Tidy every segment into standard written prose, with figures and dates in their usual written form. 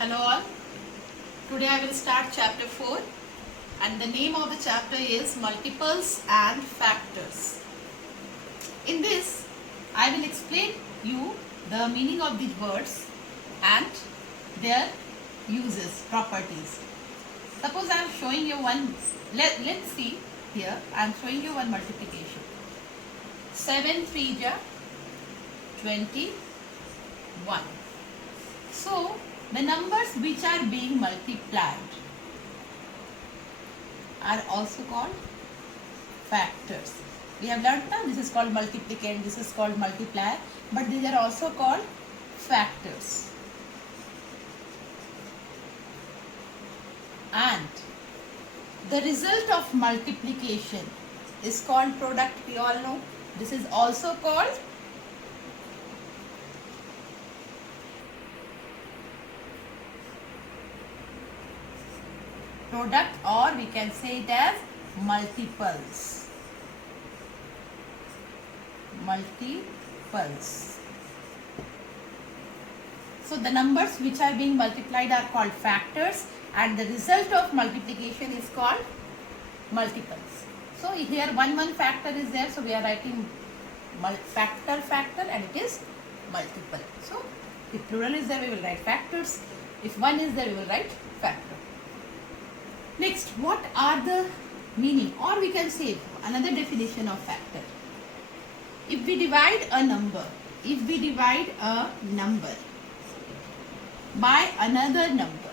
Hello all. Today I will start chapter 4 and the name of the chapter is multiples and factors. In this I will explain you the meaning of these words and their uses, properties. Suppose I am showing you one, let's see here, I am showing you one multiplication. 7 3 ja 21. So the numbers which are being multiplied are also called factors. We have learnt now this is called multiplicand, this is called multiplier, but these are also called factors. And the result of multiplication is called product, we all know. This is also called product, or we can say it as multiples. Multiples. So the numbers which are being multiplied are called factors and the result of multiplication is called multiples. So here one factor is there, so we are writing factor and it is multiple. So if plural is there we will write factors, if one is there we will write factor. Next, what are the meaning, or we can say another definition of factor. If we divide a number by another number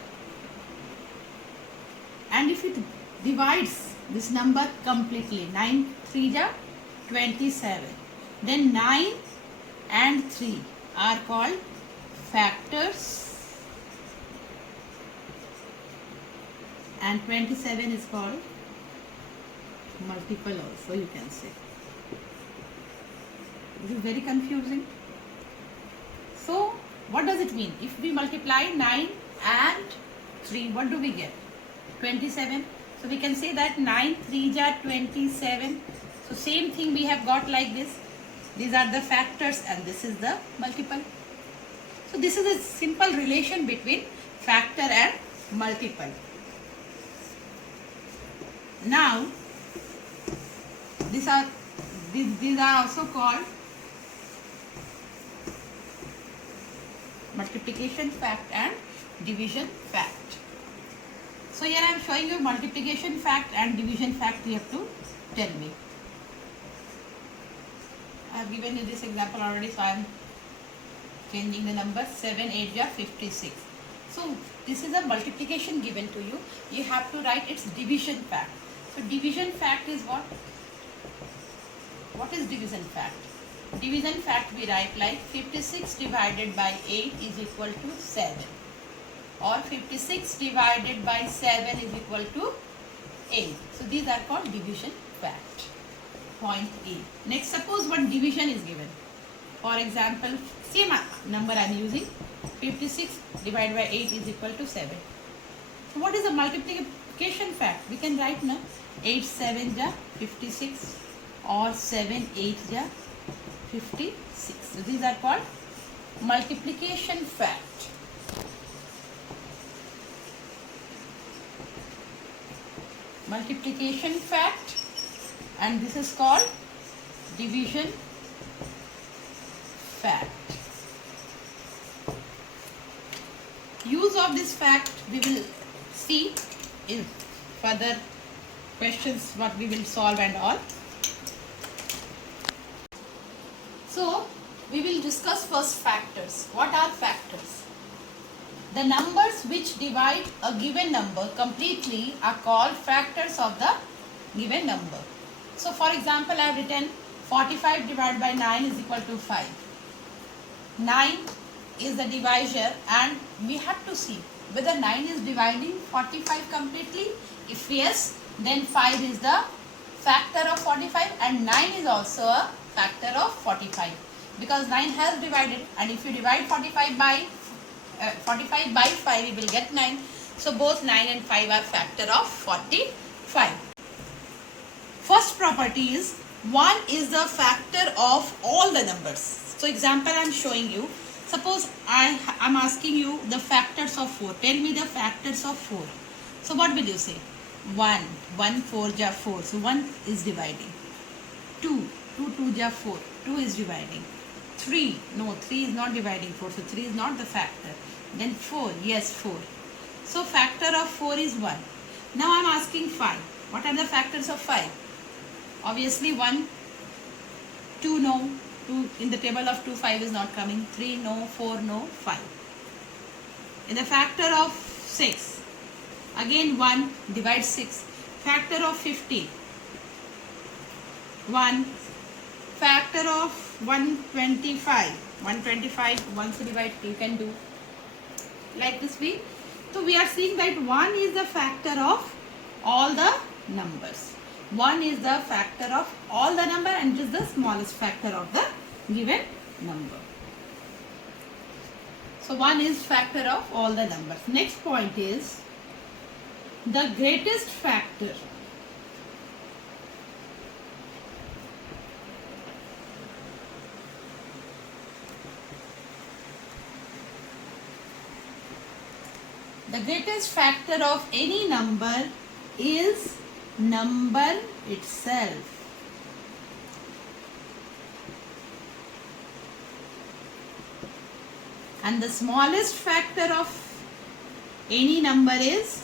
and if it divides this number completely, 9 3 ja 27, then 9 and 3 are called factors and 27 is called multiple also, you can say. This is very confusing. So what does it mean? If we multiply 9 and 3, what do we get? 27. So we can say that 9 3 ja 27. So same thing we have got like this. These are the factors and this is the multiple. So this is a simple relation between factor and multiple. Now these are also called multiplication fact and division fact. So here I am showing you multiplication fact and division fact, you have to tell me. I have given you this example already, so I am changing the number. 7 8 ja 56. So this is a multiplication given to you. You have to write its division fact. So division fact is what? What is division fact? Division fact we write like 56 divided by 8 is equal to 7, or 56 divided by 7 is equal to 8. So these are called division fact. Point A. Next, suppose one division is given. For example, same number I am using, 56 divided by 8 is equal to 7. So what is the multiplication fact? We can write now 8 7 ja 56 or 7 8 ja 56. So these are called multiplication fact. Multiplication fact, and this is called division fact. Use of this fact we will see in further questions what we will solve and all. So we will discuss first factors. What are factors? The numbers which divide a given number completely are called factors of the given number. So for example, I have written 45 divided by 9 is equal to 5. 9 is the divisor and we have to see whether 9 is dividing 45 completely. If yes, then 5 is the factor of 45 and 9 is also a factor of 45 because 9 has divided, and if you divide 45 by 5 you will get 9. So both 9 and 5 are factor of 45. First property is 1 is the factor of all the numbers. So example I am showing you Suppose I'm asking you the factors of 4. Tell me the factors of 4. So what will you say? 1. 1 4 ja 4. So 1 is dividing. 2. 2 2 ja 4. 2 is dividing. 3. No, 3 is not dividing 4. So 3 is not the factor. Then 4. Yes, 4. So factor of 4 is 1. Now I'm asking 5. What are the factors of 5? Obviously 1, 2 no. 2 in the table of 2, 5 is not coming. 3 no, 4 no, 5. In the factor of 6, again 1 divide 6. Factor of 50, 1. Factor of 125, 125 once you divide you can do like this way. So we are seeing that 1 is the factor of all the numbers. 1 is the factor of all the number and is the smallest factor of the given number. So 1 is factor of all the numbers. Next point is the greatest factor. The greatest factor of any number is number itself. And the smallest factor of any number is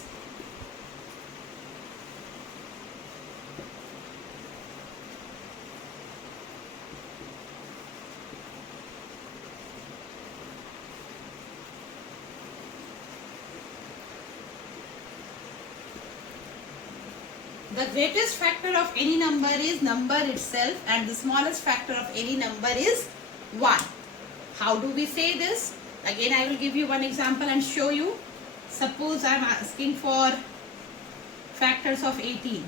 the greatest factor of any number is number itself and the smallest factor of any number is 1. How do we say this? Again, I will give you one example and show you. Suppose I am asking for factors of 18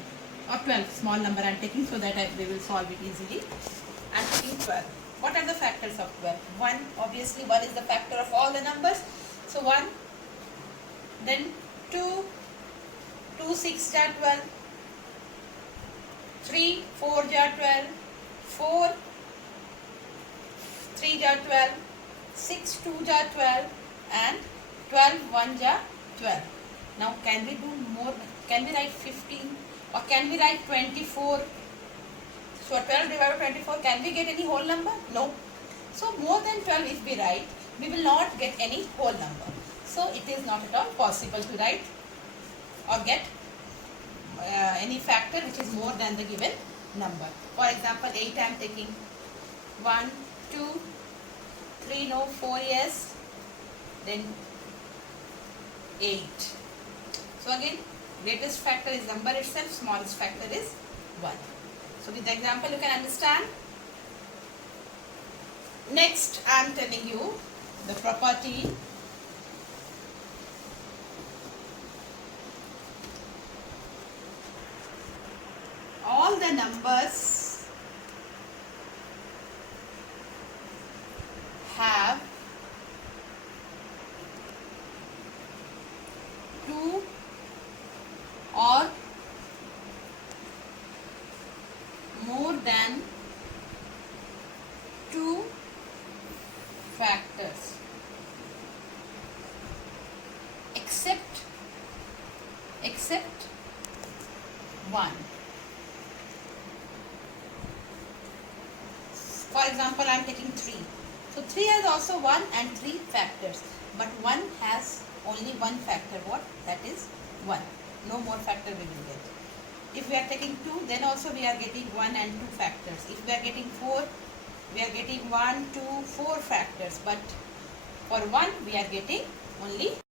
or 12, small number I am taking so that we will solve it easily. I am taking 12. What are the factors of 12? 1, obviously 1 is the factor of all the numbers. So 1, then 2, 2 6 ja 12, 3 4 ja 12, 4 3 ja 12, 6 2 ja 12 and 12 1 ja 12. Now can we do more? Can we write 15 or can we write 24? So 12 divided by 24, can we get any whole number? No. So more than 12 if we write, we will not get any whole number. So it is not at all possible to write or get any factor which is more than the given number. For example, 8 I am taking 1, 2, 3 no, 4 yes, then 8. So again, greatest factor is number itself, smallest factor is 1. So with the example you can understand. Next I am telling you the property all the numbers have 2 or more than 2 factors except 1. For example, I am taking 3. So 3 has also 1 and 3 factors, but 1 has only one factor. What? That is 1. No more factor we will get. If we are taking 2, then also we are getting 1 and 2 factors. If we are getting 4, we are getting 1, 2, 4 factors. But for 1, we are getting only